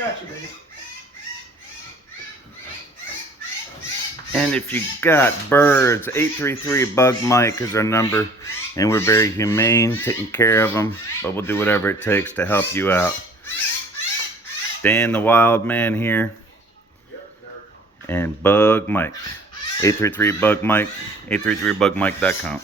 got you, baby. And if you got birds, 833 Bug Mike is our number. And we're very humane, taking care of them. But we'll do whatever it takes to help you out. Dan the Wild Man here. And Bug Mike. 833 Bug Mike. 833bugmike.com.